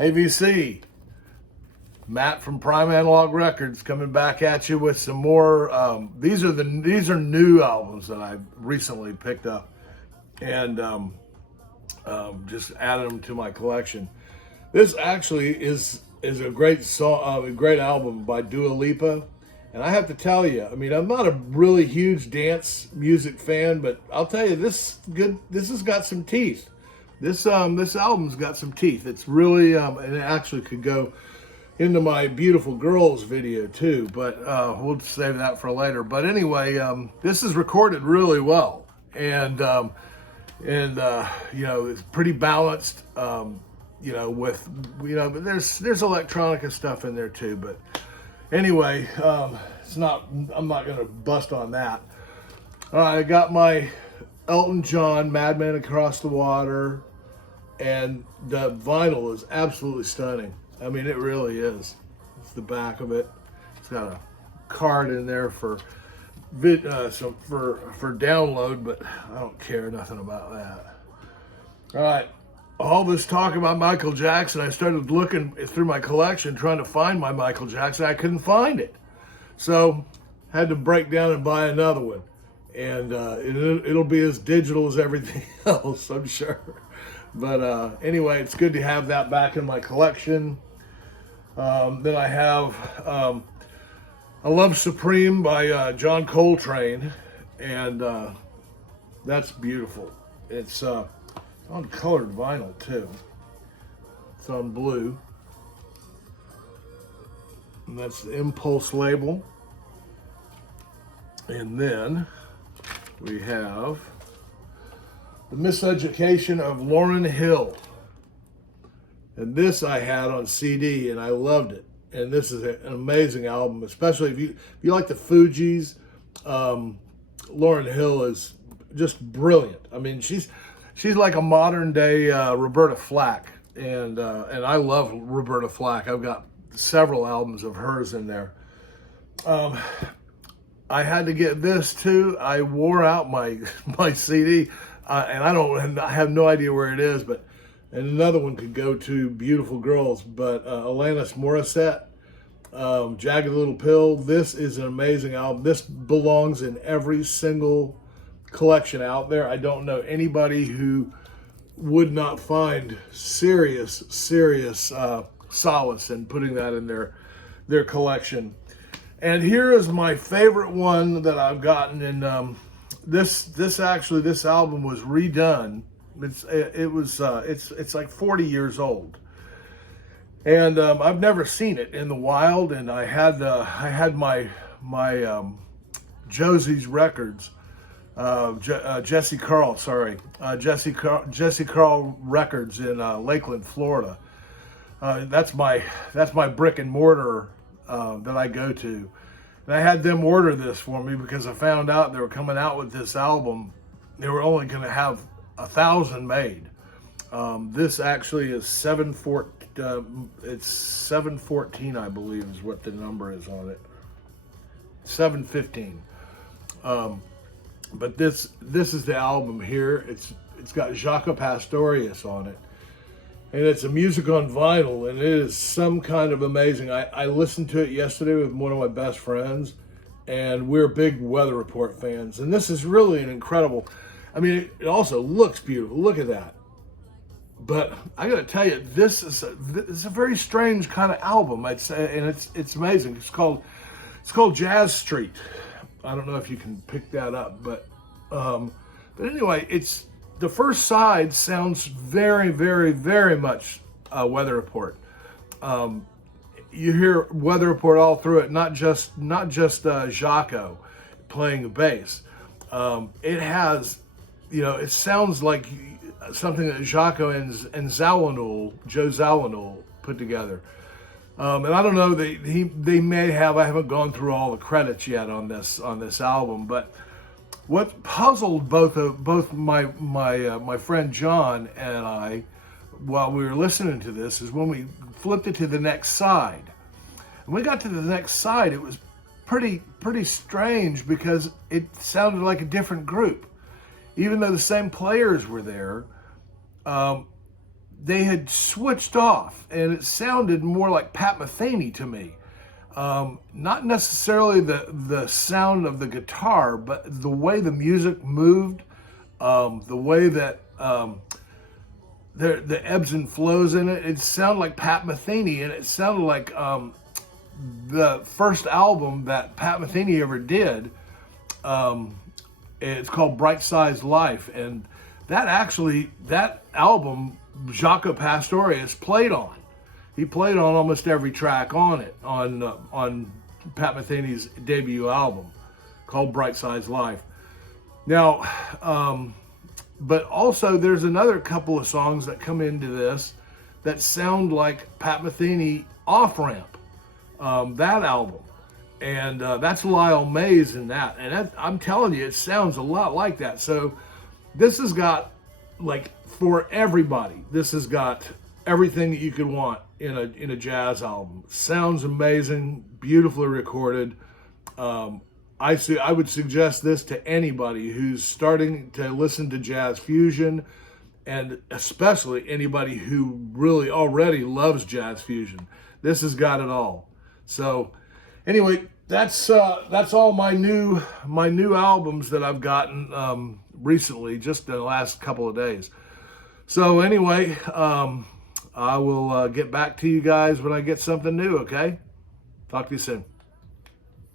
Hey VC, Matt from Prime Analog Records coming back at you with some more. These are new albums that I've recently picked up and just added them to my collection. This actually is a great song, a great album by Dua Lipa, and I have to tell you, I mean, I'm not a really huge dance music fan, but I'll tell you, this has got some teeth. This album's got some teeth. It's really and it actually could go into my Beautiful Girls video too, but we'll save that for later. But anyway, this is recorded really well, and you know, it's pretty balanced. With but there's electronica stuff in there too. But anyway, it's not. I'm not gonna bust on that. I got my Elton John Madman Across the Water. And the vinyl is absolutely stunning. I mean, it really is. It's the back of it. It's got a card in there for download, but I don't care nothing about that. All right, all this talk about Michael Jackson, I started looking through my collection trying to find my Michael Jackson. I couldn't find it, so had to break down and buy another one. And it'll be as digital as everything else, I'm sure. But anyway, it's good to have that back in my collection. Then I have I Love Supreme by John Coltrane, and that's beautiful. It's on colored vinyl too. It's on blue. And that's the Impulse label. And then we have The Miseducation of Lauryn Hill. And this I had on CD and I loved it. And this is an amazing album, especially if you like the Fugees. Lauryn Hill is just brilliant. I mean, she's like a modern day Roberta Flack. And I love Roberta Flack. I've got several albums of hers in there. I had to get this too. I wore out my CD. And I have no idea where it is, and another one could go to Beautiful Girls, but Alanis Morissette, Jagged Little Pill. This is an amazing album. This belongs in every single collection out there. I don't know anybody who would not find serious solace in putting that in their collection. And here is my favorite one that I've gotten in. This album was redone. It's like 40 years old, and I've never seen it in the wild. And I had my Josie's Records, Jesse Carl Records in Lakeland, Florida. That's my brick and mortar that I go to. And I had them order this for me because I found out they were coming out with this album. They were only going to have 1,000 made. This actually is 714. It's 714, I believe, is what the number is on it. 715. But this is the album here. It's got Jaco Pastorius on it. And it's a music on vinyl, and it is some kind of amazing. I listened to it yesterday with one of my best friends, and we're big Weather Report fans. And this is really an incredible, I mean, it also looks beautiful. Look at that. But I got to tell you, this is a very strange kind of album. I'd say, and it's amazing. It's called Jazz Street. I don't know if you can pick that up, but anyway, it's. The first side sounds very, very, very much Weather Report. You hear Weather Report all through it, not just Jaco playing the bass. It has, it sounds like something that Jaco and Joe Zawinul put together. And I don't know, they may have. I haven't gone through all the credits yet on this album, but. What puzzled both my friend John and I while we were listening to this is when we flipped it to the next side. When we got to the next side, it was pretty strange because it sounded like a different group. Even though the same players were there, they had switched off, and it sounded more like Pat Metheny to me. Not necessarily the sound of the guitar, but the way the music moved, the way that the ebbs and flows in it. It sounded like Pat Metheny, and it sounded like the first album that Pat Metheny ever did. It's called Bright Size Life, and that album Jaco Pastorius played on. He played on almost every track on it, on Pat Metheny's debut album called Bright Size Life. Now, but also there's another couple of songs that come into this that sound like Pat Metheny Off Ramp, that album. And that's Lyle Mays in that. And I'm telling you, it sounds a lot like that. So this has got, like, for everybody, this has got everything that you could want in a jazz album. Sounds amazing, beautifully recorded. I would suggest this to anybody who's starting to listen to jazz fusion, and especially anybody who really already loves jazz fusion. This has got it all. So anyway, that's all my new albums that I've gotten recently, just in the last couple of days. So anyway, I will get back to you guys when I get something new, okay? Talk to you soon.